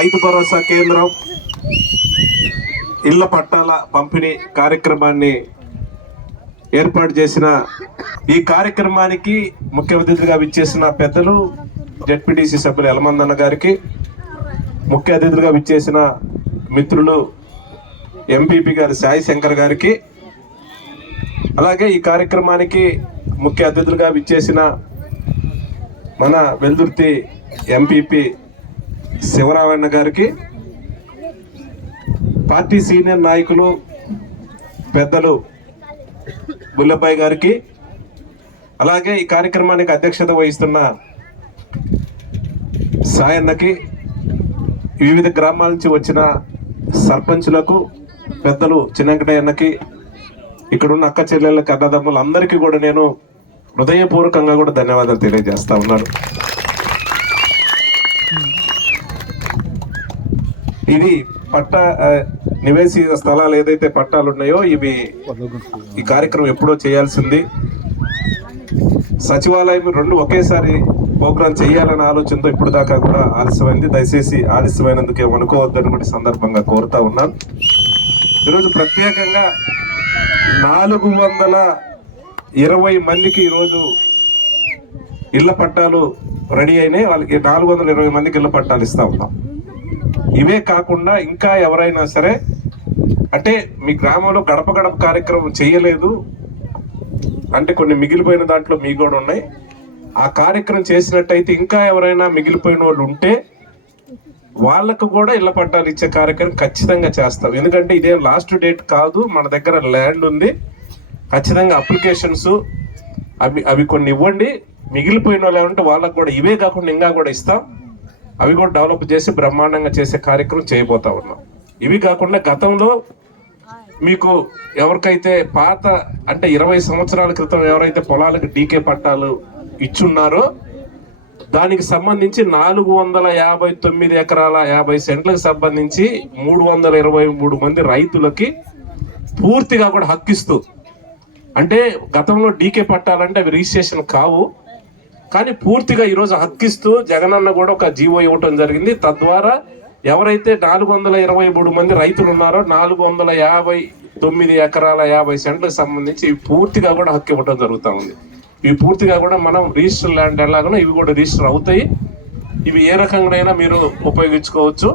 రైతు భరోసా కేంద్రం ఇళ్ల పట్టాల పంపిణీ కార్యక్రమాన్ని ఏర్పాటు చేసిన ఈ కార్యక్రమానికి ముఖ్య అతిథిగా విచ్చేసిన పెద్దలు జెడ్పీటీసీ సభ్యులు యలమందన్న గారికి, ముఖ్య అతిథులుగా విచ్చేసిన మిత్రులు ఎంపీపీ గారు సాయి శంకర్ గారికి, అలాగే ఈ కార్యక్రమానికి ముఖ్య అతిథులుగా విచ్చేసిన మన వెల్దుర్తి ఎంపీపీ శివరామన్న గారికి, పార్టీ సీనియర్ నాయకులు పెద్దలు బుల్లబ్బాయి గారికి, అలాగే ఈ కార్యక్రమానికి అధ్యక్షత వహిస్తున్న సాయన్నకి, వివిధ గ్రామాల నుంచి వచ్చిన సర్పంచులకు, పెద్దలు చిన్నంకటయ్యన్నకి, ఇక్కడున్న అక్క చెల్లెళ్ళకి, అన్నదమ్ములు అందరికీ కూడా నేను హృదయపూర్వకంగా కూడా ధన్యవాదాలు తెలియజేస్తా ఉన్నాను. ఇది నివేశిత స్థలాలు ఏదైతే పట్టాలు ఉన్నాయో ఇవి ఈ కార్యక్రమం ఎప్పుడో చేయాల్సింది. సచివాలయం రెండు ఒకేసారి ప్రోగ్రాం చేయాలనే ఆలోచనతో ఇప్పుడు దాకా కూడా ఆలస్యమైంది. దయచేసి ఆలస్యమైనందుకు ఏమనుకోవద్దని కూడా సందర్భంగా కోరుతా ఉన్నాను. ఈరోజు ప్రత్యేకంగా 420 మందికి ఈరోజు ఇళ్ల పట్టాలు రెడీ అయినాయి. వాళ్ళకి 420 మందికి ఇళ్ల పట్టాలు ఇస్తా ఉన్నాం. ఇవే కాకుండా ఇంకా ఎవరైనా సరే అంటే మీ గ్రామంలో గడప గడప కార్యక్రమం చేయలేదు అంటే కొన్ని మిగిలిపోయిన దాంట్లో మీ కూడా ఉన్నాయి. ఆ కార్యక్రమం చేసినట్టయితే ఇంకా ఎవరైనా మిగిలిపోయిన వాళ్ళు ఉంటే వాళ్ళకు కూడా ఇళ్ల పట్టాలు ఇచ్చే కార్యక్రమం ఖచ్చితంగా చేస్తాం. ఎందుకంటే ఇదేం లాస్ట్ డేట్ కాదు, మన దగ్గర ల్యాండ్ ఉంది. ఖచ్చితంగా అప్లికేషన్స్ అవి కొన్ని ఇవ్వండి. మిగిలిపోయిన వాళ్ళు ఏమంటే వాళ్ళకు కూడా ఇవే కాకుండా ఇంకా కూడా ఇస్తాం. అవి కూడా డెవలప్ చేసి బ్రహ్మాండంగా చేసే కార్యక్రమం చేయబోతా ఉన్నాం. ఇవి కాకుండా గతంలో మీకు ఎవరికైతే పాత అంటే 20 సంవత్సరాల క్రితం ఎవరైతే పొలాలకు డీకే పట్టాలు ఇచ్చున్నారో దానికి సంబంధించి 459 ఎకరాల 50 సెంట్లకు సంబంధించి 323 మంది రైతులకి పూర్తిగా కూడా హక్కిస్తూ, అంటే గతంలో డీకే పట్టాలంటే అవి రిజిస్ట్రేషన్ కావు, కానీ పూర్తిగా ఈరోజు హక్కిస్తూ జగనన్న కూడా ఒక జీవో ఇవ్వటం జరిగింది. తద్వారా ఎవరైతే 423 మంది రైతులు ఉన్నారో 459 ఎకరాల 50 సెంట్లకు సంబంధించి ఇవి పూర్తిగా కూడా హక్కు ఇవ్వటం జరుగుతూ ఉంది. ఇవి పూర్తిగా కూడా మనం రిజిస్టర్ ల్యాండ్ ఎలాగనో ఇవి కూడా రిజిస్టర్ అవుతాయి. ఇవి ఏ రకంగానైనా మీరు ఉపయోగించుకోవచ్చు.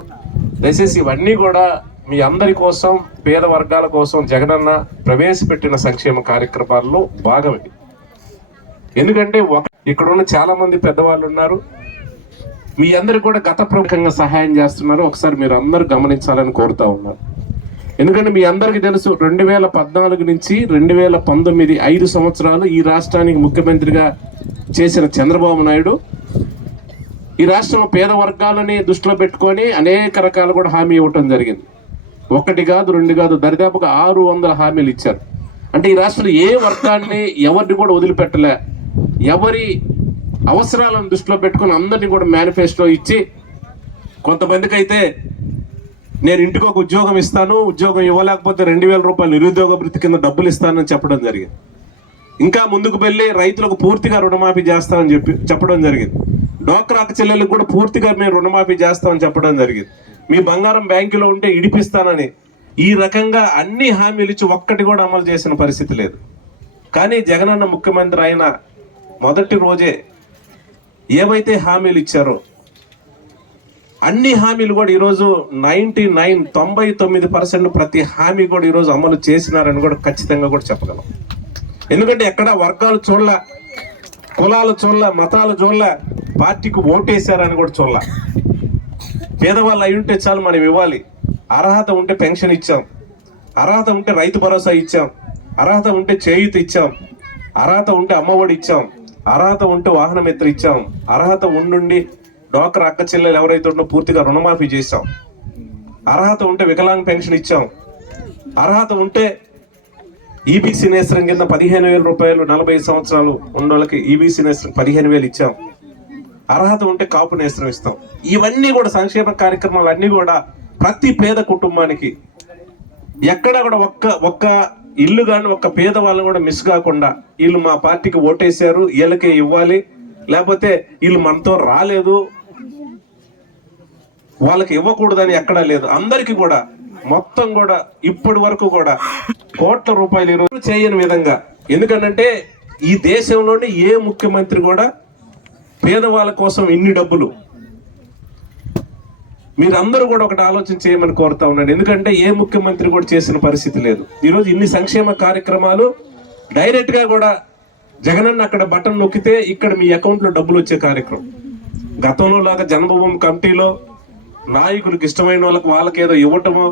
దయచేసి ఇవన్నీ కూడా మీ అందరి కోసం, పేద వర్గాల కోసం జగనన్న ప్రవేశపెట్టిన సంక్షేమ కార్యక్రమాల్లో భాగం ఇది. ఎందుకంటే ఇక్కడ ఉన్న చాలా మంది పెద్దవాళ్ళు ఉన్నారు, మీ అందరికి కూడా గత ప్రభుత్వంగా సహాయం చేస్తున్నారు. ఒకసారి మీరు అందరూ గమనించాలని కోరుతా ఉన్నారు. ఎందుకంటే మీ అందరికీ తెలుసు 2014 నుంచి 2019 5 సంవత్సరాలు ఈ రాష్ట్రానికి ముఖ్యమంత్రిగా చేసిన చంద్రబాబు నాయుడు ఈ రాష్ట్రంలో పేద వర్గాలని దృష్టిలో పెట్టుకొని అనేక రకాలు కూడా హామీ ఇవ్వటం జరిగింది. 1 కాదు 2 కాదు, దరిదాపుగా 600 హామీలు ఇచ్చారు. అంటే ఈ రాష్ట్రంలో ఏ వర్గాన్ని ఎవరిని కూడా వదిలిపెట్టలే. ఎవరి అవసరాలను దృష్టిలో పెట్టుకుని అందరినీ కూడా మేనిఫెస్టో ఇచ్చి, కొంతమందికి అయితే నేను ఇంటికి ఒక ఉద్యోగం ఇస్తాను, ఉద్యోగం ఇవ్వలేకపోతే 2000 రూపాయలు నిరుద్యోగ భృతి కింద డబ్బులు ఇస్తానని చెప్పడం జరిగింది. ఇంకా ముందుకు వెళ్ళి రైతులకు పూర్తిగా రుణమాఫీ చేస్తామని చెప్పడం జరిగింది. డ్వాక్రా చెల్లెలకు కూడా పూర్తిగా మేము రుణమాఫీ చేస్తామని చెప్పడం జరిగింది. మీ బంగారం బ్యాంకులో ఉంటే ఇడిపిస్తానని ఈ రకంగా అన్ని హామీలు ఇచ్చి ఒక్కటి కూడా అమలు చేసిన పరిస్థితి లేదు. కానీ జగనన్న ముఖ్యమంత్రి అయిన మొదటి రోజే ఏవైతే హామీలు ఇచ్చారో అన్ని హామీలు కూడా ఈరోజు 99% ప్రతి హామీ కూడా ఈరోజు అమలు చేసినారని కూడా ఖచ్చితంగా కూడా చెప్పగలం. ఎందుకంటే ఎక్కడ వర్గాలు చూడల, కులాలు చూడల, మతాలు చూడల, పార్టీకి ఓటేశారని కూడా చూడల. పేదవాళ్ళు అయి ఉంటే చాలు మనం ఇవ్వాలి. అర్హత ఉంటే పెన్షన్ ఇచ్చాం, అర్హత ఉంటే రైతు భరోసా ఇచ్చాం, అర్హత ఉంటే చేయూత ఇచ్చాం, అర్హత ఉంటే అమ్మఒడి ఇచ్చాం, అర్హత ఉంటే వాహన మిత్ర ఇచ్చాం, అర్హత ఉండి డ్వాక్రా అక్క చెల్లెలు ఎవరైతే ఉంటో పూర్తిగా రుణమాఫీ చేశాం, అర్హత ఉంటే వికలాంగ పెన్షన్ ఇచ్చాం, అర్హత ఉంటే ఈబీసీ నేస్త్రం కింద 15,000 రూపాయలు 40 సంవత్సరాలు ఉన్నోళ్ళకి ఈబీసీ నేస్త్రం 15,000 ఇచ్చాం, అర్హత ఉంటే కాపు నేస్త్రం ఇస్తాం. ఇవన్నీ కూడా సంక్షేమ కార్యక్రమాలు అన్నీ కూడా ప్రతి పేద కుటుంబానికి ఎక్కడ కూడా ఒక్క ఇల్లు కానీ ఒక్క పేద వాళ్ళని కూడా మిస్ కాకుండా వీళ్ళు మా పార్టీకి ఓటేశారు వీళ్ళకే ఇవ్వాలి, లేకపోతే వీళ్ళు మనతో రాలేదు వాళ్ళకి ఇవ్వకూడదని ఎక్కడా లేదు. అందరికీ కూడా మొత్తం కూడా ఇప్పటి వరకు కూడా కోట్ల రూపాయలు ఈరోజు చేయని విధంగా. ఎందుకంటే ఈ దేశంలోని ఏ ముఖ్యమంత్రి కూడా పేదవాళ్ళ కోసం ఇన్ని డబ్బులు, మీరందరూ కూడా ఒకటి ఆలోచన చేయమని కోరుతా ఉన్నాను. ఎందుకంటే ఏ ముఖ్యమంత్రి కూడా చేసిన పరిస్థితి లేదు. ఈరోజు ఇన్ని సంక్షేమ కార్యక్రమాలు డైరెక్ట్ గా కూడా జగనన్న అక్కడ బటన్ నొక్కితే ఇక్కడ మీ అకౌంట్ లో డబ్బులు వచ్చే కార్యక్రమం. గతంలో లాగా జన్మభూమి కమిటీలో నాయకులకు ఇష్టమైన వాళ్ళకి ఏదో ఇవ్వటమో,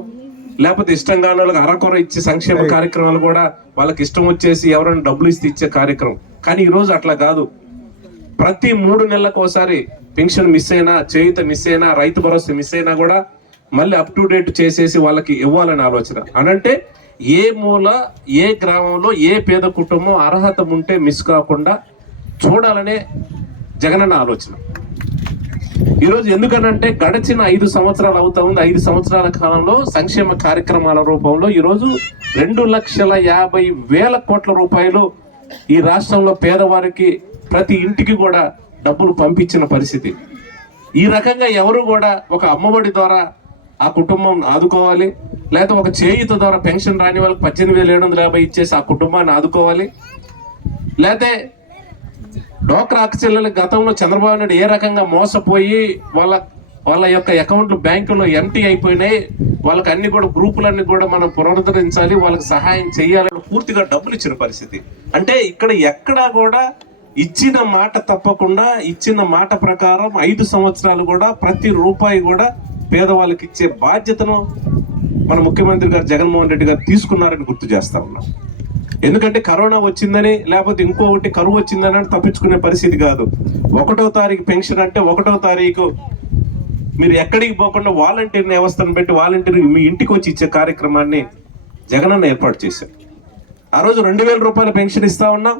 లేకపోతే ఇష్టం కాని వాళ్ళకి అరకొర ఇచ్చే సంక్షేమ కార్యక్రమాలు కూడా వాళ్ళకి ఇష్టం వచ్చేసి ఎవరైనా డబ్బులు ఇస్తే ఇచ్చే కార్యక్రమం. కానీ ఈ రోజు అట్లా కాదు. ప్రతి 3 నెలలకు ఒకసారి పెన్షన్ మిస్ అయినా, చేయూత మిస్ అయినా, రైతు భరోసా మిస్ అయినా కూడా మళ్ళీ అప్ టు డేట్ చేసేసి వాళ్ళకి ఇవ్వాలని ఆలోచన. అనంటే ఏ మూల, ఏ గ్రామంలో ఏ పేద కుటుంబం అర్హత ఉంటే మిస్ కాకుండా చూడాలనే జగనన్న ఆలోచన. ఈరోజు ఎందుకనంటే గడిచిన 5 సంవత్సరాలు అవుతా ఉంది. 5 సంవత్సరాల కాలంలో సంక్షేమ కార్యక్రమాల రూపంలో ఈరోజు 2,50,000 కోట్ల రూపాయలు ఈ రాష్ట్రంలో పేదవారికి ప్రతి ఇంటికి కూడా డబ్బులు పంపించిన పరిస్థితి. ఈ రకంగా ఎవరు కూడా ఒక అమ్మఒడి ద్వారా ఆ కుటుంబం ఆదుకోవాలి, లేకపోతే ఒక చేయూత ద్వారా పెన్షన్ రాని వాళ్ళకి 18,750 ఇచ్చేసి ఆ కుటుంబాన్ని ఆదుకోవాలి, లేకపోతే డోక్రా అక్కచెల్లెలకు గతంలో చంద్రబాబు నాయుడు ఏ రకంగా మోసపోయి వాళ్ళ యొక్క అకౌంట్లు బ్యాంకులో ఎంటీ అయిపోయినాయి, వాళ్ళకి అన్ని కూడా గ్రూపులన్నీ కూడా మనం పునరుద్ధరించాలి, వాళ్ళకి సహాయం చేయాలని పూర్తిగా డబ్బులు ఇచ్చిన పరిస్థితి. అంటే ఇక్కడ ఎక్కడా కూడా ఇచ్చిన మాట తప్పకుండా, ఇచ్చిన మాట ప్రకారం 5 సంవత్సరాలు కూడా ప్రతి రూపాయి కూడా పేదవాళ్ళకి ఇచ్చే బాధ్యతను మన ముఖ్యమంత్రి గారు జగన్మోహన్ రెడ్డి గారు తీసుకున్నారని గుర్తు చేస్తా ఉన్నాం. ఎందుకంటే కరోనా వచ్చిందని, లేకపోతే ఇంకొకటి కరువు వచ్చిందని తప్పించుకునే పరిస్థితి కాదు. 1వ తారీఖు పెన్షన్ అంటే 1వ తారీఖు మీరు ఎక్కడికి పోకుండా వాలంటీర్ వ్యవస్థను పెట్టి వాలంటీర్ మీ ఇంటికి వచ్చి ఇచ్చే కార్యక్రమాన్ని జగనన్న ఏర్పాటు చేశారు. ఆ రోజు 2,000 రూపాయల పెన్షన్ ఇస్తా ఉన్నాం.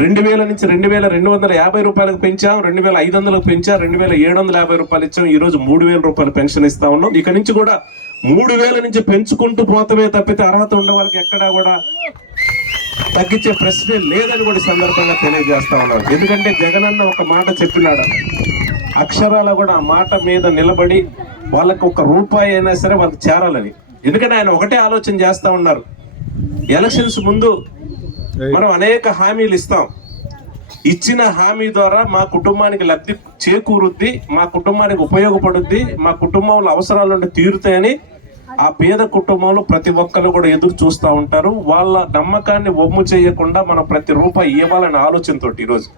2,000 నుంచి 2,250 రూపాయలకు పెంచాం, 2,500 పెంచాం, 2,750 రూపాయలు ఇచ్చాం. ఈ రోజు 3,000 రూపాయల పెన్షన్ ఇస్తా ఉన్నాం. ఇక నుంచి కూడా 3,000 నుంచి పెంచుకుంటూ పోతమే తప్పితే అర్హత ఉండే వాళ్ళకి ఎక్కడా కూడా తగ్గించే ప్రశ్నే లేదని కూడా సందర్భంగా తెలియజేస్తా ఉన్నాడు. ఎందుకంటే జగనన్న ఒక మాట చెప్పినాడు, అక్షరాల కూడా ఆ మాట మీద నిలబడి వాళ్ళకి 1 రూపాయి అయినా సరే వాళ్ళకి చేరాలని. ఎందుకంటే ఆయన ఒకటే ఆలోచన చేస్తా ఉన్నారు. ఎలక్షన్స్ ముందు మనం అనేక హామీలు ఇస్తాం, ఇచ్చిన హామీ ద్వారా మా కుటుంబానికి లబ్ధి చేకూరుద్ది, మా కుటుంబానికి ఉపయోగపడుద్ది, మా కుటుంబంలో అవసరాలు ఉంటే తీరుతాయని ఆ పేద కుటుంబంలో ప్రతి ఒక్కరు కూడా ఎదురు చూస్తూ ఉంటారు. వాళ్ళ నమ్మకాన్ని ఒమ్ము చేయకుండా మనం ప్రతి రూపాయి ఇవ్వాలనే ఆలోచనతో ఈరోజు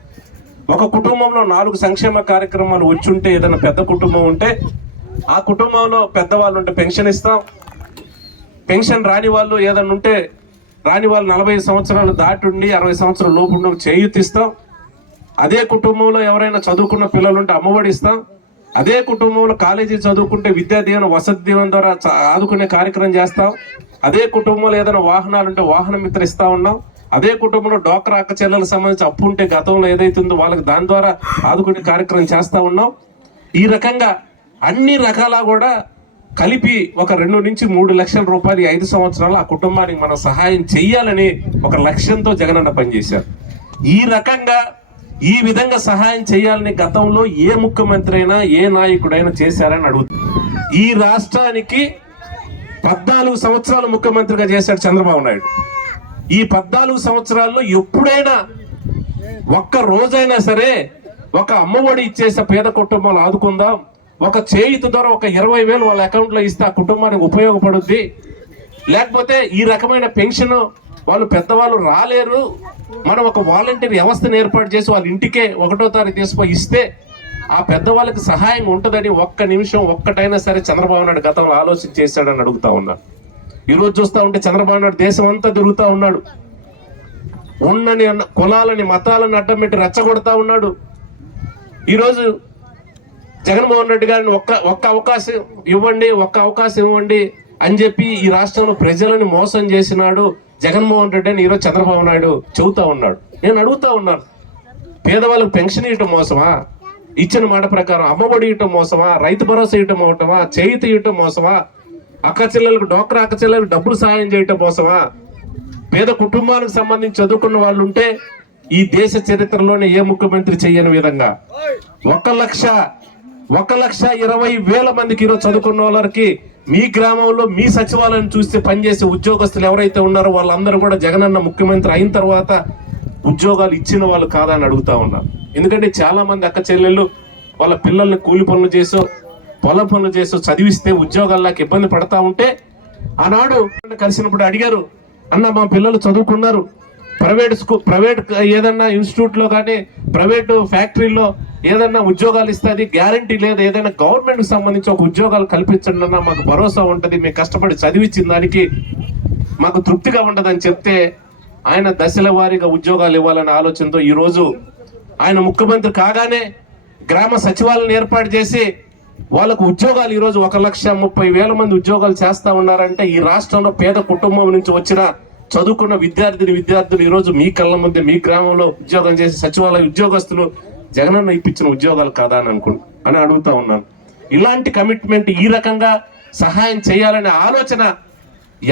ఒక కుటుంబంలో 4 సంక్షేమ కార్యక్రమాలు వచ్చుంటే, ఏదైనా పెద్ద కుటుంబం ఉంటే ఆ కుటుంబంలో పెద్దవాళ్ళు ఉంటే పెన్షన్ ఇస్తాం, పెన్షన్ రాని వాళ్ళు ఏదైనా ఉంటే రాని వాళ్ళు 40 సంవత్సరాలు దాటుండి 60 సంవత్సరాల లోపు ఉన్న చేయూతిస్తాం. అదే కుటుంబంలో ఎవరైనా చదువుకున్న పిల్లలుంటే అమ్మఒడి ఇస్తాం. అదే కుటుంబంలో కాలేజీ చదువుకుంటే విద్యా దీవెన, వసతి దీవెన ద్వారా ఆదుకునే కార్యక్రమం చేస్తాం. అదే కుటుంబంలో ఏదైనా వాహనాలుంటే వాహన మిత్ర ఇస్తా ఉన్నాం. అదే కుటుంబంలో డోక్రా అక్క చెల్లెలకు సంబంధించి అప్పు ఉంటే గతంలో ఏదైతుందో వాళ్ళకి దాని ద్వారా ఆదుకునే కార్యక్రమం చేస్తా ఉన్నాం. ఈ రకంగా అన్ని రకాల కూడా కలిపి ఒక 2 నుంచి 3 లక్షల రూపాయలు 5 సంవత్సరాలు ఆ కుటుంబానికి మనం సహాయం చెయ్యాలని ఒక లక్ష్యంతో జగనన్న పనిచేశారు. ఈ రకంగా ఈ విధంగా సహాయం చేయాలని గతంలో ఏ ముఖ్యమంత్రి అయినా ఏ నాయకుడైనా చేశారని అడుగుతుంది. ఈ రాష్ట్రానికి 14 సంవత్సరాలు ముఖ్యమంత్రిగా చేశాడు చంద్రబాబు నాయుడు. ఈ 14 సంవత్సరాల్లో ఎప్పుడైనా ఒక్క రోజైనా సరే ఒక అమ్మఒడి ఇచ్చేసే పేద కుటుంబాలు ఆదుకుందాం, ఒక చేయూత ద్వారా ఒక 20,000 వాళ్ళ అకౌంట్లో ఇస్తే ఆ కుటుంబానికి ఉపయోగపడుద్ది, లేకపోతే ఈ రకమైన పెన్షన్ వాళ్ళు పెద్దవాళ్ళు రాలేరు, మనం ఒక వాలంటీర్ వ్యవస్థను ఏర్పాటు చేసి వాళ్ళ ఇంటికే 1వ తారీఖు తీసుకుపోయి ఇస్తే ఆ పెద్దవాళ్ళకి సహాయం ఉంటుందని ఒక్క నిమిషం ఒక్కటైనా సరే చంద్రబాబు నాయుడు గతంలో ఆలోచన చేశాడని అడుగుతా ఉన్నాను. ఈరోజు చూస్తూ ఉంటే చంద్రబాబు నాయుడు దేశం అంతా తిరుగుతూ ఉన్నాడు, ఉన్నని కులాలని మతాలను అడ్డం పెట్టి రెచ్చగొడతా ఉన్నాడు. ఈరోజు జగన్మోహన్ రెడ్డి గారిని ఒక్క అవకాశం ఇవ్వండి అని చెప్పి ఈ రాష్ట్రంలో ప్రజలను మోసం చేసినాడు జగన్మోహన్ రెడ్డి అని ఈరోజు చంద్రబాబు నాయుడు చెబుతా ఉన్నాడు. నేను అడుగుతా ఉన్నాను, పేదవాళ్ళకి పెన్షన్ ఇవ్వటం మోసమా? ఇచ్చిన మాట ప్రకారం అమ్మఒడి ఇవ్వటం మోసమా? రైతు భరోసా ఇవ్వటం అవటమా? చేయూత ఇవ్వటం మోసమా? అక్క చెల్లెలకు డోక్రా అక్క చెల్లెలకు డబ్బులు సహాయం చేయటం మోసమా? పేద కుటుంబాలకు సంబంధించి చదువుకున్న వాళ్ళు ఉంటే ఈ దేశ చరిత్రలోనే ఏ ముఖ్యమంత్రి చెయ్యని విధంగా 1,20,000 మందికి ఈరోజు చదువుకున్న వాళ్ళకి మీ గ్రామంలో మీ సచివాలయం చూస్తే పనిచేసే ఉద్యోగస్తులు ఎవరైతే ఉన్నారో వాళ్ళందరూ కూడా జగనన్న ముఖ్యమంత్రి అయిన తర్వాత ఉద్యోగాలు ఇచ్చిన వాళ్ళు కాదని అడుగుతా ఉన్నారు. ఎందుకంటే చాలా మంది అక్క చెల్లెళ్ళు వాళ్ళ పిల్లల్ని కూలి పనులు చేసో పొలం పనులు చేసో చదివిస్తే ఉద్యోగాల్లోకి ఇబ్బంది పడతా ఉంటే ఆనాడు కలిసినప్పుడు అడిగారు, అన్న మా పిల్లలు చదువుకున్నారు, ప్రైవేట్ ఏదన్నా ఇన్స్టిట్యూట్లో కానీ ప్రైవేటు ఫ్యాక్టరీలో ఏదన్నా ఉద్యోగాలు ఇస్తుంది, గ్యారంటీ లేదు, ఏదైనా గవర్నమెంట్కి సంబంధించి ఒక ఉద్యోగాలు కల్పించండి అన్న, మాకు భరోసా ఉంటుంది, మేము కష్టపడి చదివించిన దానికి మాకు తృప్తిగా ఉండదని చెప్తే ఆయన దశల వారీగా ఉద్యోగాలు ఇవ్వాలనే ఆలోచనతో ఈరోజు ఆయన ముఖ్యమంత్రి కాగానే గ్రామ సచివాలయాన్ని ఏర్పాటు చేసి వాళ్ళకు ఉద్యోగాలు ఈరోజు 1,30,000 మంది ఉద్యోగాలు చేస్తా ఉన్నారంటే ఈ రాష్ట్రంలో పేద కుటుంబం నుంచి వచ్చిన చదువుకున్న విద్యార్థులు ఈరోజు మీ కళ్ళ ముందే మీ గ్రామంలో ఉద్యోగం చేసి సచివాలయ ఉద్యోగస్తులు జగనన్న ఇప్పించిన ఉద్యోగాలు కాదా అని అడుగుతా ఉన్నాను. ఇలాంటి కమిట్మెంట్, ఈ రకంగా సహాయం చేయాలనే ఆలోచన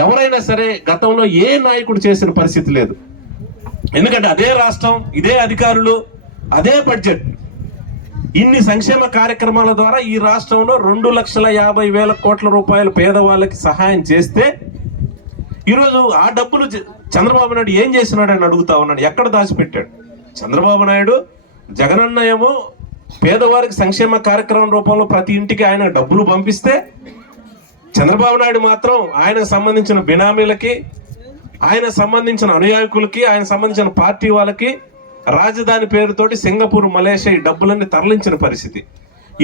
ఎవరైనా సరే గతంలో ఏ నాయకుడు చేసిన పరిస్థితి లేదు. ఎందుకంటే అదే రాష్ట్రం, ఇదే అధికారులు, అదే బడ్జెట్, ఇన్ని సంక్షేమ కార్యక్రమాల ద్వారా ఈ రాష్ట్రంలో 2,50,000 కోట్ల రూపాయలు పేదవాళ్ళకి సహాయం చేస్తే ఈరోజు ఆ డబ్బులు చంద్రబాబు నాయుడు ఏం చేసినాడు అని అడుగుతా ఉన్నాడు. ఎక్కడ దాచిపెట్టాడు చంద్రబాబు నాయుడు? జగనన్న ఏమో పేదవారికి సంక్షేమ కార్యక్రమం రూపంలో ప్రతి ఇంటికి ఆయన డబ్బులు పంపిస్తే చంద్రబాబు నాయుడు మాత్రం ఆయనకు సంబంధించిన బినామీలకి, ఆయన సంబంధించిన అనుయాయకులకి, ఆయన సంబంధించిన పార్టీ వాళ్ళకి రాజధాని పేరుతోటి సింగపూర్, మలేషియా ఈ డబ్బులన్నీ తరలించిన పరిస్థితి.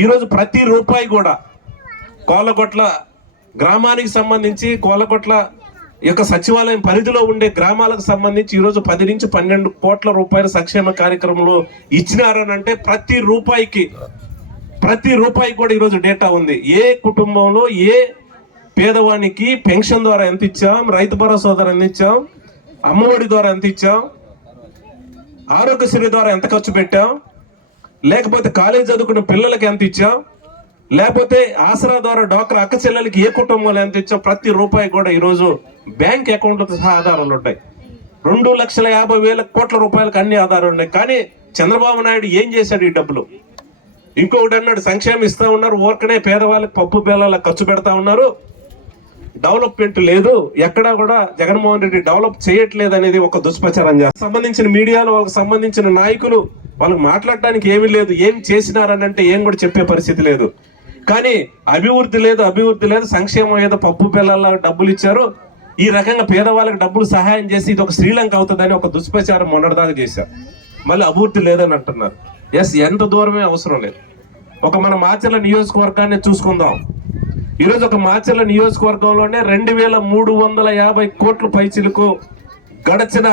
ఈరోజు ప్రతి రూపాయి కూడా కోలగొట్ల గ్రామానికి సంబంధించి, కోలగొట్ల యొక్క సచివాలయం పరిధిలో ఉండే గ్రామాలకు సంబంధించి ఈరోజు 10 నుంచి 12 కోట్ల రూపాయల సంక్షేమ కార్యక్రమంలో ఇచ్చినారనంటే ప్రతి రూపాయికి కూడా ఈరోజు డేటా ఉంది. ఏ కుటుంబంలో ఏ పేదవానికి పెన్షన్ ద్వారా ఎంత ఇచ్చాం, రైతు భరోసా ద్వారా ఎంత ఇచ్చాం, అమ్మఒడి ద్వారా ఎంత ఇచ్చాం, ఆరోగ్యశ్రీ ద్వారా ఎంత ఖర్చు పెట్టాం, లేకపోతే కాలేజ్ చదువుకున్న పిల్లలకి ఎంత ఇచ్చాం, లేకపోతే ఆసరా ద్వారా డాక్టర్ అక్క చెల్లెలకి ఏ కుటుంబంలో ఎంత ఇచ్చాం, ప్రతి రూపాయి కూడా ఈరోజు బ్యాంక్ అకౌంట్లతో సహా ఆధారాలు ఉంటాయి. 2,50,000 కోట్ల రూపాయలకు అన్ని ఆధారాలు ఉన్నాయి. కానీ చంద్రబాబు నాయుడు ఏం చేశాడు ఈ డబ్బులు? ఇంకొకటి అన్నాడు, సంక్షేమం ఇస్తా ఉన్నారు, ఊరికనే పేదవాళ్ళకి పప్పు బెల్లాల ఖర్చు పెడతా ఉన్నారు, డెవలప్మెంట్ లేదు, ఎక్కడా కూడా జగన్మోహన్ రెడ్డి డెవలప్ చేయట్లేదు అనేది ఒక దుష్ప్రచారం చేస్తారు. సంబంధించిన మీడియాలో వాళ్ళకి సంబంధించిన నాయకులు వాళ్ళకి మాట్లాడడానికి ఏమీ లేదు, ఏం చేసినారని అంటే ఏం కూడా చెప్పే పరిస్థితి లేదు. కానీ అభివృద్ధి లేదు, సంక్షేమం ఏదో పప్పు బెల్లాల డబ్బులు ఇచ్చారు, ఈ రకంగా పేదవాళ్ళకి డబ్బులు సహాయం చేసి ఇది ఒక శ్రీలంక అవుతుందని ఒక దుష్ప్రచారం మొన్నటిదాకా చేశారు. మళ్ళీ అభివృద్ధి లేదని అంటున్నారు. ఎంత దూరమే అవసరం లేదు. ఒక మన మాచర్ల నియోజకవర్గాన్ని చూసుకుందాం. ఈరోజు ఒక మాచర్ల నియోజకవర్గంలోనే 2,350 కోట్ల పైచిలకు గడచిన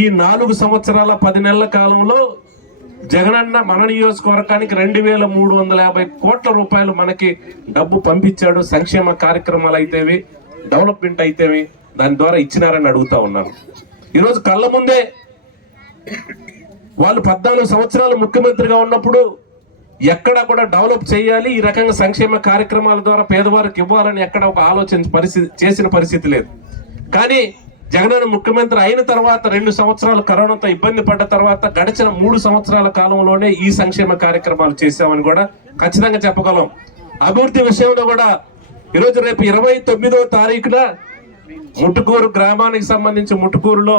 ఈ 4 సంవత్సరాల 10 నెలల కాలంలో జగనన్న మన నియోజకవర్గానికి 2,350 కోట్ల రూపాయలు మనకి డబ్బు పంపించాడు. సంక్షేమ కార్యక్రమాలు అయితేవి, డెవలప్మెంట్ అయితేవి దాని ద్వారా ఇచ్చినారని అడుగుతా ఉన్నాను. ఈరోజు కళ్ళ ముందే వాళ్ళు 14 సంవత్సరాలు ముఖ్యమంత్రిగా ఉన్నప్పుడు ఎక్కడ కూడా డెవలప్ చేయాలి, ఈ రకంగా సంక్షేమ కార్యక్రమాల ద్వారా పేదవారికి ఇవ్వాలని ఎక్కడ ఒక చేసిన పరిస్థితి లేదు. కానీ జగనన్న ముఖ్యమంత్రి అయిన తర్వాత 2 సంవత్సరాలు కరోనాతో ఇబ్బంది పడ్డ తర్వాత గడిచిన 3 సంవత్సరాల కాలంలోనే ఈ సంక్షేమ కార్యక్రమాలు చేశామని కూడా ఖచ్చితంగా చెప్పగలం. అభివృద్ధి విషయంలో కూడా ఈరోజు రేపు 29వ తారీఖున ముట్టుకూరు గ్రామానికి సంబంధించి ముట్టుకూరులో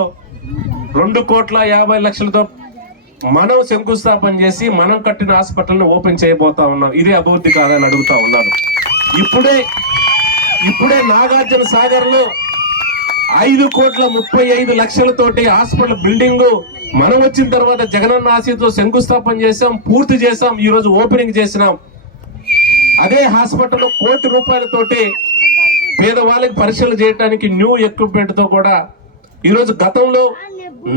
2,50,00,000తో మనం శంకుస్థాపన చేసి మనం కట్టిన హాస్పిటల్ని ఓపెన్ చేయబోతా ఉన్నాం. ఇదే అభివృద్ధి కాదని అడుగుతా ఉన్నాను. ఇప్పుడే నాగార్జున సాగర్ లో 5,35,00,000తోటి హాస్పిటల్ బిల్డింగ్ మనం వచ్చిన తర్వాత జగనన్న ఆశీస్సుతో శంకుస్థాపన చేసాం, పూర్తి చేసాం, ఈ రోజు ఓపెనింగ్ చేసినాం. అదే హాస్పిటల్ ₹1 కోటి పేదవాళ్ళకి పరీక్షలు చేయడానికి న్యూ ఎక్విప్మెంట్ తో కూడా ఈరోజు గతంలో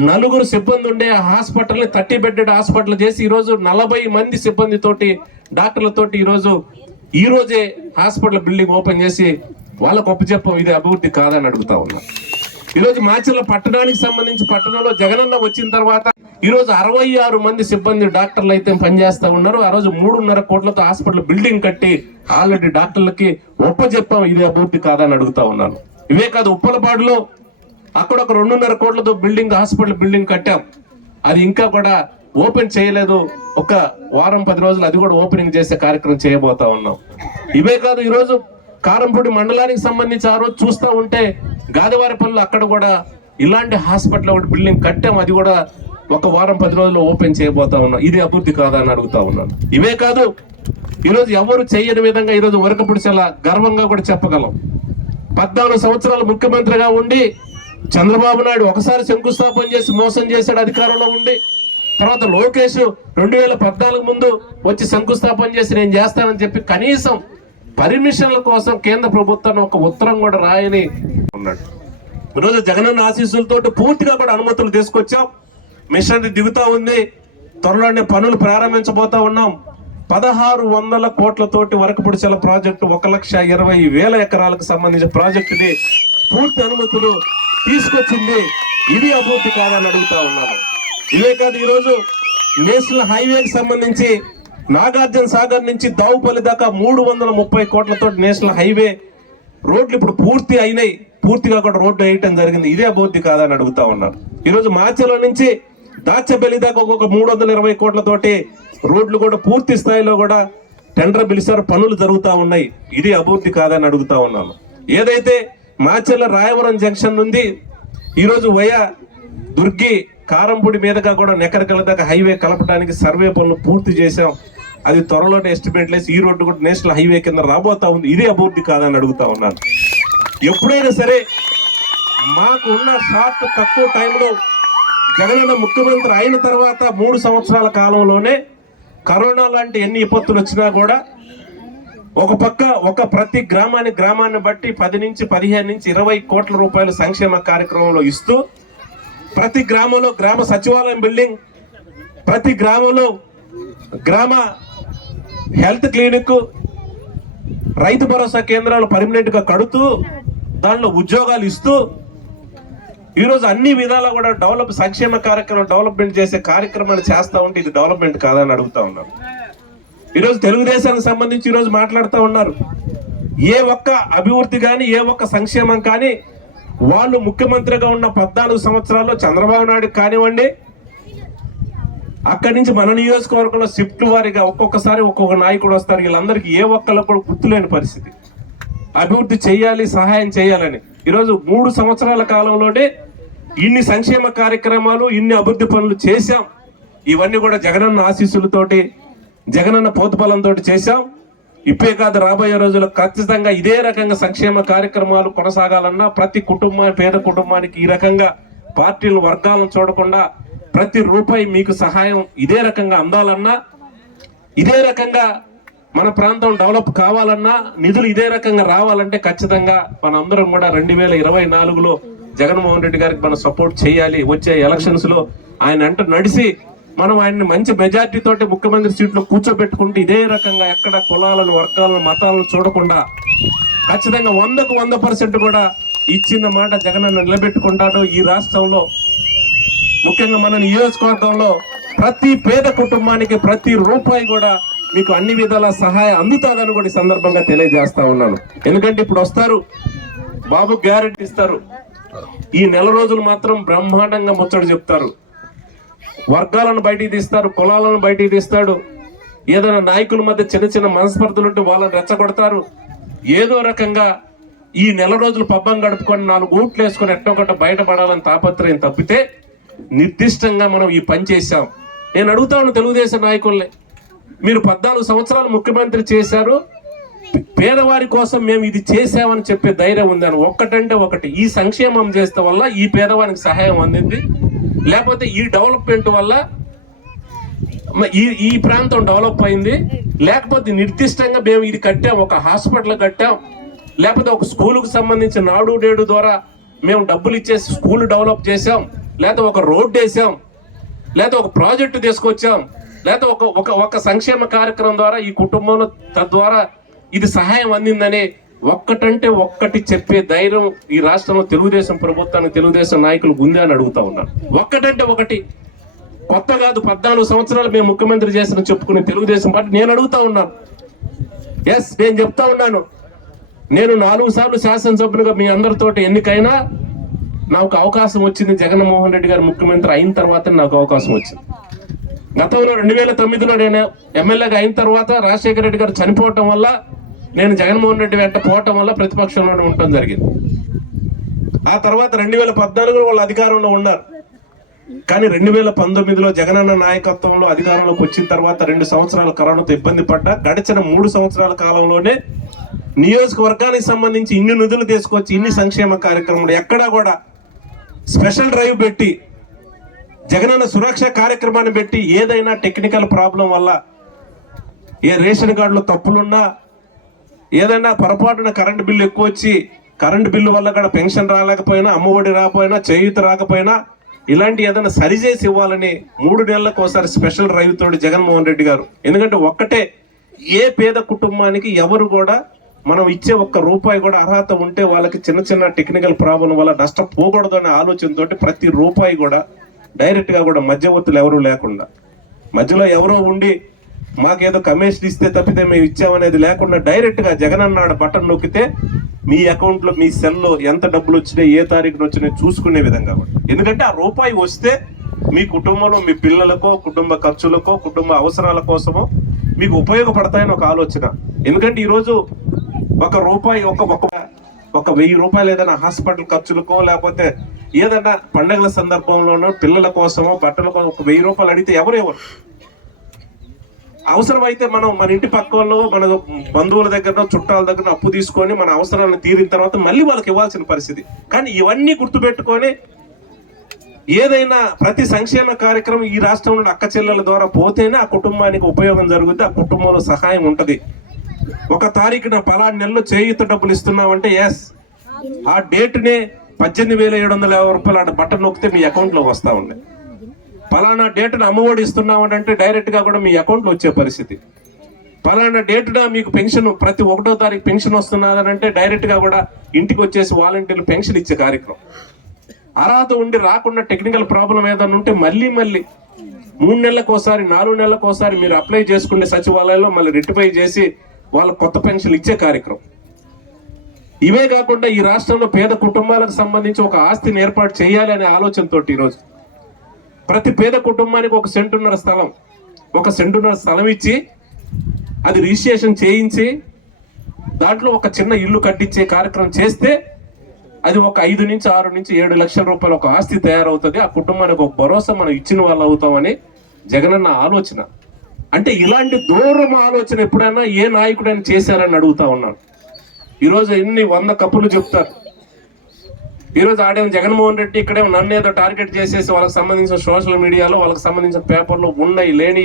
4 సిబ్బంది ఉండే హాస్పిటల్ ని 30 బెడ్డెడ్ హాస్పిటల్ చేసి ఈరోజు 40 మంది సిబ్బందితోటి డాక్టర్లతోటి ఈ రోజే హాస్పిటల్ బిల్డింగ్ ఓపెన్ చేసి వాళ్ళకు ఒప్పచెప్పం. ఇది అభివృద్ధి కాదని అడుగుతా ఉన్నా. ఈరోజు మాచర్ల పట్టణానికి సంబంధించి పట్టణంలో జగనన్న వచ్చిన తర్వాత ఈరోజు 66 మంది సిబ్బంది డాక్టర్లు అయితే పనిచేస్తా ఉన్నారు. ఆ రోజు 3.5 కోట్లతో హాస్పిటల్ బిల్డింగ్ కట్టి ఆల్రెడీ డాక్టర్లకి ఒప్పచెప్పాం. ఇది అభివృద్ధి కాదని అడుగుతా ఉన్నాను. ఇవే కాదు, ఉప్పలపాడులో అక్కడ ఒక 2.5 కోట్లతో హాస్పిటల్ బిల్డింగ్ కట్టాం. అది ఇంకా కూడా ఓపెన్ చేయలేదు. ఒక వారం 10 రోజులు అది కూడా ఓపెనింగ్ చేసే కార్యక్రమం చేయబోతా ఉన్నాం. ఇవే కాదు, ఈరోజు కారంపూడి మండలానికి సంబంధించి ఆ రోజు చూస్తూ ఉంటే గాదివారిపల్లిలో అక్కడ కూడా ఇలాంటి హాస్పిటల్ ఒకటి బిల్డింగ్ కట్టాం. అది కూడా ఒక వారం 10 రోజుల్లో ఓపెన్ చేయబోతా ఉన్నాం. ఇది అభివృద్ధి కాదా అని అడుగుతా ఉన్నాను. ఇవే కాదు, ఈరోజు ఎవరు చేయని విధంగా ఈరోజు వరకపుడి చాలా గర్వంగా కూడా చెప్పగలం. 14 సంవత్సరాలు ముఖ్యమంత్రిగా ఉండి చంద్రబాబు నాయుడు ఒకసారి శంకుస్థాపన చేసి మోసం చేశాడు అధికారంలో ఉండి. తర్వాత లోకేష్ 2014 ముందు వచ్చి శంకుస్థాపన చేసి నేను చేస్తానని చెప్పి కనీసం పర్మిషన్ల కోసం కేంద్ర ప్రభుత్వాన్ని ఒక ఉత్తరం కూడా రాయని ఉన్నాడు. ఈరోజు జగనన్న ఆశీస్సులతో పూర్తిగా కూడా అనుమతులు తీసుకొచ్చాం. మిషన్ దిగుతా ఉంది. త్వరలోనే పనులు ప్రారంభించబోతా ఉన్నాం. 1600 కోట్లతోటి వరకపుడిచెల ప్రాజెక్టు 1,20,000 ఎకరాలకు సంబంధించిన ప్రాజెక్టుని పూర్తి అనుమతులు తీసుకొచ్చింది. ఇది అభివృద్ధి కాదని అడుగుతా ఉన్నాను. ఇవే కాదు, ఈరోజు నేషనల్ హైవేకి సంబంధించి నాగార్జున సాగర్ నుంచి దావుపల్లి దాకా 330 కోట్లతో నేషనల్ హైవే రోడ్లు ఇప్పుడు పూర్తి అయినాయి. పూర్తిగా కూడా రోడ్డు వేయటం జరిగింది. ఇదే అభివృద్ధి కాదని అడుగుతా ఉన్నాను. ఈరోజు మాచర్ల నుంచి దాచపల్లి దాకా ఒక 320 కోట్లతోటి రోడ్లు కూడా పూర్తి స్థాయిలో కూడా టెండర్ పిలిచారు, పనులు జరుగుతూ ఉన్నాయి. ఇది అభివృద్ధి కాదని అడుగుతా ఉన్నాను. ఏదైతే మాచర్ల రాయవరం జంక్షన్ నుండి ఈరోజు వయా దుర్గి కారంపూడి మీదుగా కూడా నెకరకల దాకా హైవే కలపడానికి సర్వే పనులు పూర్తి చేశాం. అది త్వరలోనే ఎస్టిమేట్ లేసి ఈ రోడ్డు కూడా నేషనల్ హైవే కింద రాబోతా ఉంది. ఇదే అభివృద్ధి కాదని అడుగుతా ఉన్నాను. ఎప్పుడైనా సరే మాకు ఉన్న షార్ట్ తక్కువ టైంలో జగనన్న ముఖ్యమంత్రి అయిన తర్వాత 3 సంవత్సరాల కాలంలోనే కరోనా లాంటి ఎన్ని విపత్తులు వచ్చినా కూడా ఒక పక్క ప్రతి గ్రామాన్ని బట్టి 10 నుంచి 15 నుంచి 20 కోట్ల రూపాయల సంక్షేమ కార్యక్రమంలో ఇస్తూ ప్రతి గ్రామంలో గ్రామ సచివాలయం బిల్డింగ్, ప్రతి గ్రామంలో గ్రామ హెల్త్ క్లినిక్, రైతు భరోసా కేంద్రాలు పర్మనెంట్ గా కడుతూ దానిలో ఉద్యోగాలు ఇస్తూ ఈరోజు అన్ని విధాలా కూడా సంక్షేమ కార్యక్రమం డెవలప్మెంట్ చేసే కార్యక్రమాన్ని చేస్తా ఉంటే ఇది డెవలప్మెంట్ కాదని అడుగుతా ఉన్నాను. ఈరోజు తెలుగుదేశానికి సంబంధించి ఈరోజు మాట్లాడుతూ ఉన్నారు. ఏ ఒక్క అభివృద్ధి కానీ ఏ ఒక్క సంక్షేమం కానీ వాళ్ళు ముఖ్యమంత్రిగా ఉన్న 14 సంవత్సరాల్లో చంద్రబాబు నాయుడు కానివ్వండి, అక్కడి నుంచి మన నియోజకవర్గంలో షిఫ్ట్ వారిగా ఒక్కొక్కసారి ఒక్కొక్క నాయకుడు వస్తారు. వీళ్ళందరికీ ఏ ఒక్కళ్ళు కూడా గుర్తులేని పరిస్థితి. అభివృద్ధి చేయాలి, సహాయం చేయాలని ఈరోజు 3 సంవత్సరాల కాలంలోనే ఇన్ని సంక్షేమ కార్యక్రమాలు, ఇన్ని అభివృద్ధి పనులు చేశాం. ఇవన్నీ కూడా జగనన్న ఆశీస్సులతోటి, జగనన్న పోతుబలంతో చేశాం. ఇప్పే కాదు, రాబోయే రోజుల్లో ఖచ్చితంగా ఇదే రకంగా సంక్షేమ కార్యక్రమాలు కొనసాగాలన్నా ప్రతి పేద కుటుంబానికి ఈ రకంగా పార్టీలు వర్గాలను చూడకుండా ప్రతి రూపాయి మీకు సహాయం ఇదే రకంగా అందాలన్నా, ఇదే రకంగా మన ప్రాంతం డెవలప్ కావాలన్నా నిధులు ఇదే రకంగా రావాలంటే ఖచ్చితంగా మనందరం కూడా 2024లో జగన్మోహన్ రెడ్డి గారికి మనం సపోర్ట్ చేయాలి. వచ్చే ఎలక్షన్స్ లో ఆయన అంట నడిచి మనం ఆయన్ని మంచి మెజార్టీ తోటి ముఖ్యమంత్రి సీట్లో కూర్చోబెట్టుకుంటే ఇదే రకంగా ఎక్కడ కులాలను, వర్గాలను, మతాలను చూడకుండా ఖచ్చితంగా 100కు 100% కూడా ఇచ్చిన మాట జగనన్న నిలబెట్టుకుంటాడు. ఈ రాష్ట్రంలో ముఖ్యంగా మన నియోజకవర్గంలో ప్రతి పేద కుటుంబానికి ప్రతి రూపాయి కూడా మీకు అన్ని విధాల సహాయం అందుతాదని కూడా ఈ సందర్భంగా తెలియజేస్తా ఉన్నాను. ఎందుకంటే ఇప్పుడు వస్తారు, బాబు గ్యారెంటీ ఇస్తారు. ఈ నెల రోజులు మాత్రం బ్రహ్మాండంగా ముచ్చట చెప్తారు. వర్గాలను బయటికి తీస్తారు, కులాలను బయటికి తీస్తాడు. ఏదైనా నాయకుల మధ్య చిన్న చిన్న మనస్పర్ధలు ఉంటే వాళ్ళని రెచ్చగొడతారు. ఏదో రకంగా ఈ నెల రోజులు పబ్బం గడుపుకొని 4 ఓట్లు వేసుకొని ఎట్టొకట బయటపడాలని తాపత్రయం తప్పితే నిర్దిష్టంగా మనం ఈ పని చేశాం. నేను అడుగుతా ఉన్న తెలుగుదేశం నాయకుల్ని, మీరు 14 సంవత్సరాలు ముఖ్యమంత్రి చేశారు, పేదవారి కోసం మేము ఇది చేసామని చెప్పే ధైర్యం ఉందని ఒక్కటంటే ఒకటి, ఈ సంక్షేమం చేస్తే వల్ల ఈ పేదవానికి సహాయం అందింది, లేకపోతే ఈ డెవలప్మెంట్ వల్ల ఈ ప్రాంతం డెవలప్ అయింది, లేకపోతే నిర్దిష్టంగా మేము ఇది కట్టాం, ఒక హాస్పిటల్ కట్టాం, లేకపోతే ఒక స్కూలుకు సంబంధించి నాడు నేడు ద్వారా మేము డబ్బులు ఇచ్చేసి స్కూల్ డెవలప్ చేసాం, లేకపోతే ఒక రోడ్డు వేసాం, లేకపోతే ఒక ప్రాజెక్టు తీసుకొచ్చాం, లేకపోతే ఒక సంక్షేమ కార్యక్రమం ద్వారా ఈ కుటుంబంలో తద్వారా ఇది సహాయం అందిందని ఒక్కటంటే ఒక్కటి చెప్పే ధైర్యం ఈ రాష్ట్రంలో తెలుగుదేశం ప్రభుత్వానికి, తెలుగుదేశం నాయకులకు ఉంది అని అడుగుతా ఉన్నాను. ఒక్కటంటే ఒకటి కొత్త కాదు, 14 సంవత్సరాలు మేము ముఖ్యమంత్రి చేసిన చెప్పుకునే తెలుగుదేశం పార్టీ. నేను అడుగుతా ఉన్నాను, నేను చెప్తా ఉన్నాను, నేను 4 సార్లు శాసనసభ్యులుగా మీ అందరితోటి ఎన్నికైనా నాకు అవకాశం వచ్చింది జగన్మోహన్ రెడ్డి గారు ముఖ్యమంత్రి అయిన తర్వాత నాకు అవకాశం వచ్చింది. గతంలో 2009లో నేను ఎమ్మెల్యేగా అయిన తర్వాత రాజశేఖర రెడ్డి గారు చనిపోవటం వల్ల నేను జగన్మోహన్ రెడ్డి వెంట పోవటం వల్ల ప్రతిపక్షంలో ఉండటం జరిగింది. ఆ తర్వాత 2014లో వాళ్ళు అధికారంలో ఉన్నారు. కానీ 2019లో జగనన్న నాయకత్వంలో అధికారంలోకి వచ్చిన తర్వాత 2 సంవత్సరాల కరోనాతో ఇబ్బంది పడ్డా గడిచిన 3 సంవత్సరాల కాలంలోనే నియోజకవర్గానికి సంబంధించి ఇన్ని నిధులు తీసుకొచ్చి ఇన్ని సంక్షేమ కార్యక్రమాలు ఎక్కడా కూడా స్పెషల్ డ్రైవ్ పెట్టి జగనన్న సురక్ష కార్యక్రమాన్ని పెట్టి ఏదైనా టెక్నికల్ ప్రాబ్లం వల్ల ఏ రేషన్ కార్డులో తప్పులున్నా ఏదైనా పొరపాటున కరెంటు బిల్లు ఎక్కువ వచ్చి కరెంటు బిల్లు వల్ల కూడా పెన్షన్ రాలేకపోయినా అమ్మఒడి రాకపోయినా చేయూత రాకపోయినా ఇలాంటి ఏదైనా సరిచేసి ఇవ్వాలని 3 నెలలకు ఒకసారి స్పెషల్ డ్రైవ్ తోటి జగన్మోహన్ రెడ్డి గారు. ఎందుకంటే ఒక్కటే ఏ పేద కుటుంబానికి ఎవరు కూడా మనం ఇచ్చే ₹1 కూడా అర్హత ఉంటే వాళ్ళకి చిన్న చిన్న టెక్నికల్ ప్రాబ్లం వల్ల నష్టపోకూడదు అనే ఆలోచనతో ప్రతి రూపాయి కూడా డైరెక్ట్ గా కూడా మధ్యవర్తులు ఎవరు లేకుండా మధ్యలో ఎవరో ఉండి మాకేదో కమిషన్ ఇస్తే తప్పితే మేము ఇచ్చామనేది లేకుండా డైరెక్ట్ గా జగన్ అన్నాడు బటన్ నొక్కితే మీ అకౌంట్ లో మీ సెల్లో ఎంత డబ్బులు వచ్చినాయి ఏ తారీఖున వచ్చినాయి చూసుకునే విధంగా. ఎందుకంటే ఆ రూపాయి వస్తే మీ కుటుంబంలో మీ పిల్లలకో కుటుంబ ఖర్చులకో కుటుంబ అవసరాల కోసమో మీకు ఉపయోగపడతాయని ఒక ఆలోచన. ఎందుకంటే ఈరోజు ₹1 ఒక ₹1000 ఏదైనా హాస్పిటల్ ఖర్చులకో లేకపోతే ఏదైనా పండుగల సందర్భంలోనో పిల్లల కోసమో బట్టల కోసం ₹1000 అడిగితే ఎవరు అవసరమైతే మనం మన ఇంటి పక్క వాళ్ళు మన బంధువుల దగ్గర చుట్టాల దగ్గర అప్పు తీసుకొని మన అవసరాలను తీరిన తర్వాత మళ్ళీ వాళ్ళకి ఇవ్వాల్సిన పరిస్థితి. కానీ ఇవన్నీ గుర్తుపెట్టుకొని ఏదైనా ప్రతి సంక్షేమ కార్యక్రమం ఈ రాష్ట్రంలో అక్క చెల్లెల ద్వారా పోతేనే ఆ కుటుంబానికి ఉపయోగం జరుగుతుంది, ఆ కుటుంబంలో సహాయం ఉంటది. 1 తారీఖున పలానా నెలలో చేయూత డబ్బులు ఇస్తున్నామంటే ఎస్ ఆ డేట్నే ₹18,750 బటన్ నొక్కితే మీ అకౌంట్ లో వస్తా ఉన్నాయి. పలానా డేట్ను అమ్మఒడి ఇస్తున్నామంటే డైరెక్ట్ గా కూడా మీ అకౌంట్ లో వచ్చే పరిస్థితి. పలానా డేట్న మీకు పెన్షన్ ప్రతి 1వ తారీఖు పెన్షన్ వస్తున్నదంటే డైరెక్ట్ గా కూడా ఇంటికి వచ్చేసి వాలంటీర్లు పెన్షన్ ఇచ్చే కార్యక్రమం. అర్హత ఉండి రాకుండా టెక్నికల్ ప్రాబ్లం ఏదైనా ఉంటే మళ్ళీ 3 నెలలకు ఒకసారి 4 నెలలకు ఒకసారి మీరు అప్లై చేసుకునే సచివాలయంలో మళ్ళీ రెక్టిఫై చేసి వాళ్ళకి కొత్త పెన్షన్ ఇచ్చే కార్యక్రమం. ఇవే కాకుండా ఈ రాష్ట్రంలో పేద కుటుంబాలకు సంబంధించి ఒక ఆస్తిని ఏర్పాటు చేయాలి అనే ఆలోచనతో ఈరోజు ప్రతి పేద కుటుంబానికి 1 సెంటున్నర స్థలం ఇచ్చి అది రిజిస్ట్రేషన్ చేయించి దాంట్లో ఒక చిన్న ఇల్లు కట్టించే కార్యక్రమం చేస్తే అది ఒక 5 నుంచి 6 నుంచి 7 లక్షల రూపాయలు ఒక ఆస్తి తయారవుతుంది. ఆ కుటుంబానికి ఒక భరోసా మనం ఇచ్చిన వాళ్ళు అవుతామని జగనన్న ఆలోచన. అంటే ఇలాంటి దూరం ఆలోచన ఎప్పుడైనా ఏ నాయకుడైనా చేశారని అడుగుతా ఉన్నాను. ఈరోజు ఎన్ని 100 కప్పులు చెప్తారు. ఈరోజు ఆడేమో జగన్మోహన్ రెడ్డి ఇక్కడేమో నన్ను ఏదో టార్గెట్ చేసేసి వాళ్ళకి సంబంధించిన సోషల్ మీడియాలో వాళ్ళకి సంబంధించిన పేపర్లో ఉన్నాయి లేని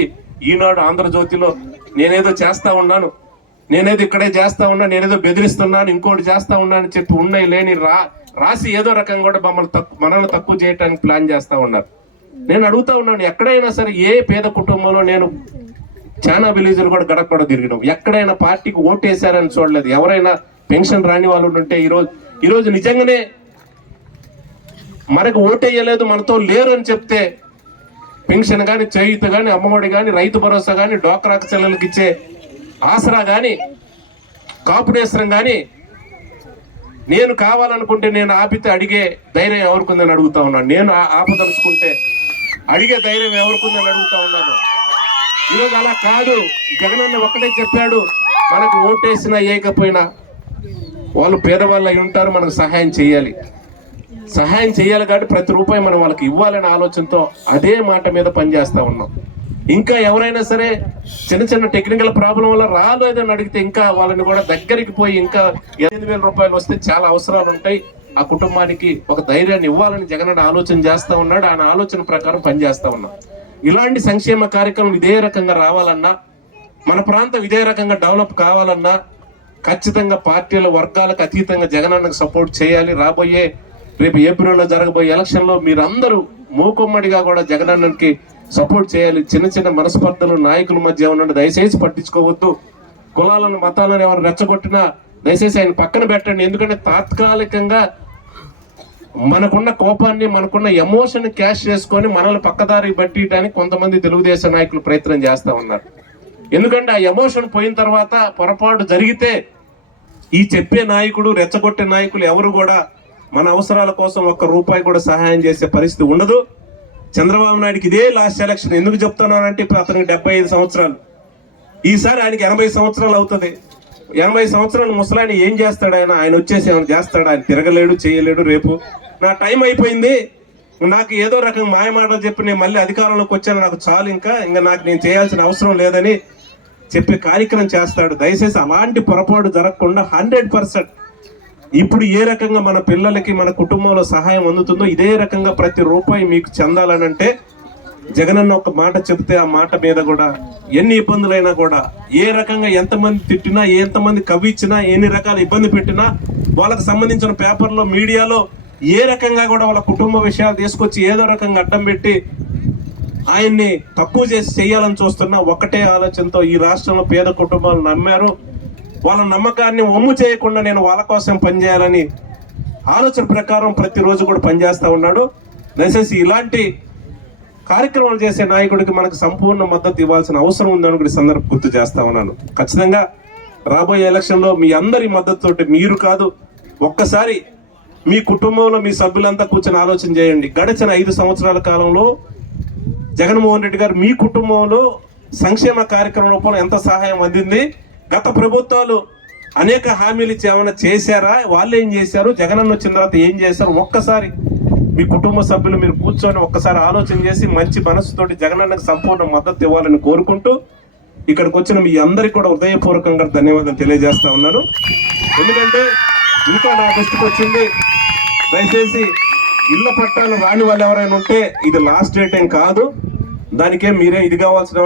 ఈనాడు ఆంధ్రజ్యోతిలో నేనేదో చేస్తా ఉన్నాను, నేనేదో ఇక్కడే చేస్తా ఉన్నా, నేనేదో బెదిరిస్తున్నాను, ఇంకోటి చేస్తా ఉన్నాను అని చెప్పి ఉన్నాయి లేని రాసి ఏదో రకంగా కూడా మనల్ని తక్కువ చేయడానికి ప్లాన్ చేస్తా ఉన్నారు. నేను అడుగుతా ఉన్నాను, ఎక్కడైనా సరే ఏ పేద కుటుంబంలో నేను చాలా విలేజ్లు కూడా గడపడ తిరిగినాం, ఎక్కడైనా పార్టీకి ఓటేశారని చూడలేదు. ఎవరైనా పెన్షన్ రాని వాళ్ళు ఉంటే ఈరోజు నిజంగానే మనకు ఓటేయలేదు మనతో లేరు అని చెప్తే పెన్షన్ కానీ చేయూత కానీ అమ్మఒడి కానీ రైతు భరోసా కానీ డ్వాక్రా చెల్లెలకు ఇచ్చే ఆసరా కానీ కాపునేస్త్రం కానీ నేను కావాలనుకుంటే నేను ఆపితే అడిగే ధైర్యం ఎవరికుందని అడుగుతా ఉన్నాను. నేను ఆపదలుచుకుంటే అడిగే ధైర్యం ఎవరికుందని అడుగుతా ఉన్నాను. ఈరోజు అలా కాదు. జగనన్న ఒక్కటే చెప్పాడు, మనకు ఓటేసినా ఏకపోయినా వాళ్ళు పేదవాళ్ళు అయి ఉంటారు, మనకు సహాయం చేయాలి కాబట్టి ప్రతి రూపాయి మనం వాళ్ళకి ఇవ్వాలనే ఆలోచనతో అదే మాట మీద పనిచేస్తా ఉన్నాం. ఇంకా ఎవరైనా సరే చిన్న టెక్నికల్ ప్రాబ్లం వల్ల రాలేదని అడిగితే ఇంకా వాళ్ళని కూడా దగ్గరికి పోయి ఇంకా ₹8,000 వస్తే చాలా అవసరాలు ఉంటాయి, ఆ కుటుంబానికి ఒక ధైర్యాన్ని ఇవ్వాలని జగన్ ఆలోచన చేస్తా ఉన్నాడు. ఆయన ఆలోచన ప్రకారం పనిచేస్తా ఉన్నాం. ఇలాంటి సంక్షేమ కార్యక్రమం ఇదే రకంగా రావాలన్నా, మన ప్రాంతం ఇదే రకంగా డెవలప్ కావాలన్నా ఖచ్చితంగా పార్టీల వర్గాలకు అతీతంగా జగనన్నకు సపోర్ట్ చేయాలి. రాబోయే రేపు ఏప్రిల్లో జరగబోయే ఎలక్షన్లో మీరందరూ మూకుమ్మడిగా కూడా జగనన్నకి సపోర్ట్ చేయాలి. చిన్న మనస్పర్ధలు నాయకుల మధ్య ఉన్నట్టు దయచేసి పట్టించుకోవద్దు. కులాలను మతాలను ఎవరు రెచ్చగొట్టినా దయచేసి ఆయన పక్కన పెట్టండి. ఎందుకంటే తాత్కాలికంగా మనకున్న కోపాన్ని మనకున్న ఎమోషన్ క్యాష్ చేసుకొని మనల్ని పక్కదారి పట్టియడానికి కొంతమంది తెలుగుదేశం నాయకులు ప్రయత్నం చేస్తా ఉన్నారు. ఎందుకంటే ఆ ఎమోషన్ పోయిన తర్వాత పొరపాటు జరిగితే ఈ చెప్పే నాయకుడు రెచ్చగొట్టే నాయకులు ఎవరు కూడా మన అవసరాల కోసం ₹1 కూడా సహాయం చేసే పరిస్థితి ఉండదు. చంద్రబాబు నాయుడుకి ఇదే లాస్ట్ ఎలక్షన్. ఎందుకు చెప్తున్నానంటే ఇప్పుడు అతనికి 75 సంవత్సరాలు, ఈసారి ఆయనకి 80 సంవత్సరాలు అవుతుంది. 80 సంవత్సరాలు ముసలాయన ఏం చేస్తాడు? ఆయన వచ్చేసి ఏమైనా చేస్తాడు? ఆయన తిరగలేడు, చేయలేడు. రేపు నా టైం అయిపోయింది, నాకు ఏదో రకంగా మాయమాటలు చెప్పి నేను మళ్ళీ అధికారంలోకి వచ్చాను, నాకు చాలు, ఇంకా నాకు నేను చేయాల్సిన అవసరం లేదని చెప్పే కార్యక్రమం చేస్తాడు. దయచేసి అలాంటి పొరపాటు జరగకుండా 100% ఇప్పుడు ఏ రకంగా మన పిల్లలకి మన కుటుంబంలో సహాయం అందుతుందో ఇదే రకంగా ప్రతి రూపాయి మీకు చెందాలనంటే జగనన్న ఒక మాట చెప్తే ఆ మాట మీద కూడా ఎన్ని ఇబ్బందులైనా కూడా, ఏ రకంగా ఎంతమంది తిట్టినా, ఎంతమంది కవ్విచ్చినా, ఎన్ని రకాల ఇబ్బంది పెట్టినా, వాళ్ళకి సంబంధించిన పేపర్లో, మీడియాలో ఏ రకంగా కూడా వాళ్ళ కుటుంబ విషయాలు తీసుకొచ్చి ఏదో రకంగా అడ్డం పెట్టి ఆయన్ని తక్కువ చేసి చేయాలని చూస్తున్నా ఒకటే ఆలోచనతో ఈ రాష్ట్రంలో పేద కుటుంబాలు నమ్మారు. వాళ్ళ నమ్మకాన్ని ఒమ్ము చేయకుండా నేను వాళ్ళ కోసం పనిచేయాలని ఆలోచన ప్రకారం ప్రతిరోజు కూడా పనిచేస్తూ ఉన్నాడు. దయచేసి ఇలాంటి కార్యక్రమాలు చేసే నాయకుడికి మనకు సంపూర్ణ మద్దతు ఇవ్వాల్సిన అవసరం ఉందని కూడా సందర్భం గుర్తు చేస్తా ఉన్నాను. ఖచ్చితంగా రాబోయే ఎలక్షన్లో మీ అందరి మద్దతుతోటి, మీరు కాదు, ఒక్కసారి మీ కుటుంబంలో మీ సభ్యులంతా కూర్చొని ఆలోచన చేయండి. గడిచిన 5 సంవత్సరాల కాలంలో జగన్మోహన్ రెడ్డి గారు మీ కుటుంబంలో సంక్షేమ కార్యక్రమం రూపంలో ఎంత సహాయం అందింది? గత ప్రభుత్వాలు అనేక హామీలు ఇచ్చి ఏమైనా చేశారా? వాళ్ళు ఏం చేశారు? జగనన్న వచ్చిన తర్వాత ఏం చేశారు? ఒక్కసారి మీ కుటుంబ సభ్యులు మీరు కూర్చొని ఒక్కసారి ఆలోచన చేసి మంచి మనసుతోటి జగనన్నకు సంపూర్ణ మద్దతు ఇవ్వాలని కోరుకుంటూ ఇక్కడికి వచ్చిన మీ అందరికీ కూడా హృదయపూర్వకంగా ధన్యవాదాలు తెలియజేస్తా ఉన్నాను. ఎందుకంటే ఇంకా నా దృష్టికి వచ్చింది, దయచేసి ఇళ్ల పట్టాలు రాని వాళ్ళు ఎవరైనా ఉంటే ఇది లాస్ట్ డేట్ ఏం కాదు, దానికేం మీరే ఇది కావాల్సిన